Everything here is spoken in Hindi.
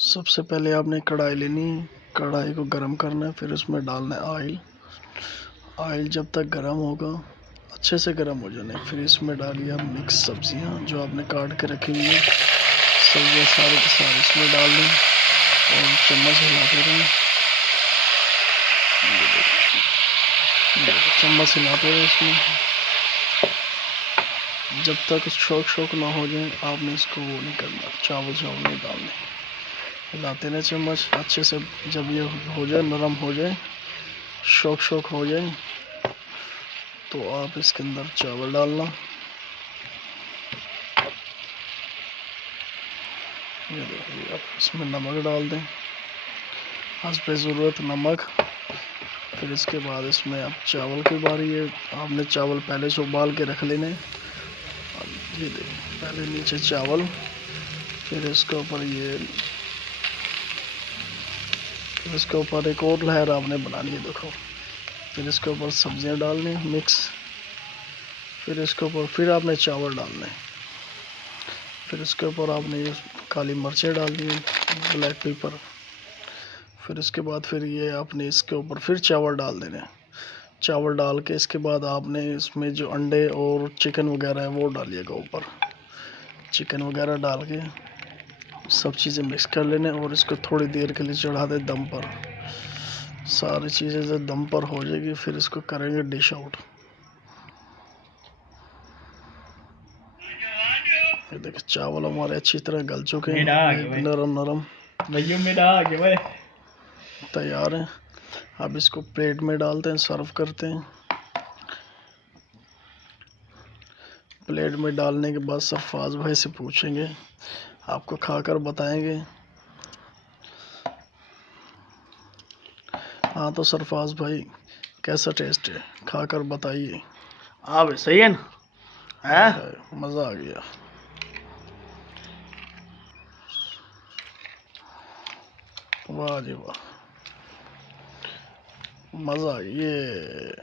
सबसे पहले आपने कढ़ाई लेनी, कढ़ाई को गर्म करना है, फिर उसमें डालना है ऑयल। ऑयल जब तक गर्म होगा, अच्छे से गर्म हो जाने, फिर इसमें डालिए आप मिक्स सब्जियां जो आपने काट के रखी हुई है। सब्जियां सारे के सारे इसमें डाल दें और चम्मच हिलाते रहें। चम्मच हिलाते रहें इसमें जब तक शौक ना हो जाए। आपने इसको वो नहीं करना, चावल नहीं डालने। हिलाते रहें चम्मच अच्छे से। जब ये हो जाए, नरम हो जाए, शौक हो जाए, तो आप इसके अंदर चावल डालना। ये देखिए, आप इसमें नमक डाल दें, हस्बे ज़रूरत नमक। फिर इसके बाद इसमें अब चावल की बारी है। आपने चावल पहले से उबाल के रख लेने। ये देखिए, पहले नीचे चावल, फिर इसके ऊपर एक और लहर आपने बनानी है, देखो। फिर इसके ऊपर सब्जियां डालनी मिक्स, फिर इसके ऊपर फिर आपने चावल डालने, फिर इसके ऊपर आपने काली मिर्चें डालनी है, ब्लैक पेपर। फिर इसके बाद फिर ये आपने इसके ऊपर फिर चावल डाल देने। चावल डाल के इसके बाद आपने इसमें जो अंडे और चिकन वगैरह है वो डालिएगा ऊपर। चिकन वगैरह डाल के सब चीज़ें मिक्स कर लेने और इसको थोड़ी देर के लिए चढ़ा दे दम पर। सारी चीज़ें जब दम पर हो जाएगी, फिर इसको करेंगे डिश आउट। ये देखिए, चावल हमारे अच्छी तरह गल चुके हैं, नरम तैयार हैं। अब इसको प्लेट में डालते हैं, सर्व करते हैं। प्लेट में डालने के बाद सरफराज भाई से पूछेंगे, आपको खाकर बताएंगे। हाँ तो सरफराज भाई, कैसा टेस्ट है, खाकर बताइए। हाँ भाई, सही है ना? मज़ा आ गया। वाह जी वाह, मज़ा आ गया। ये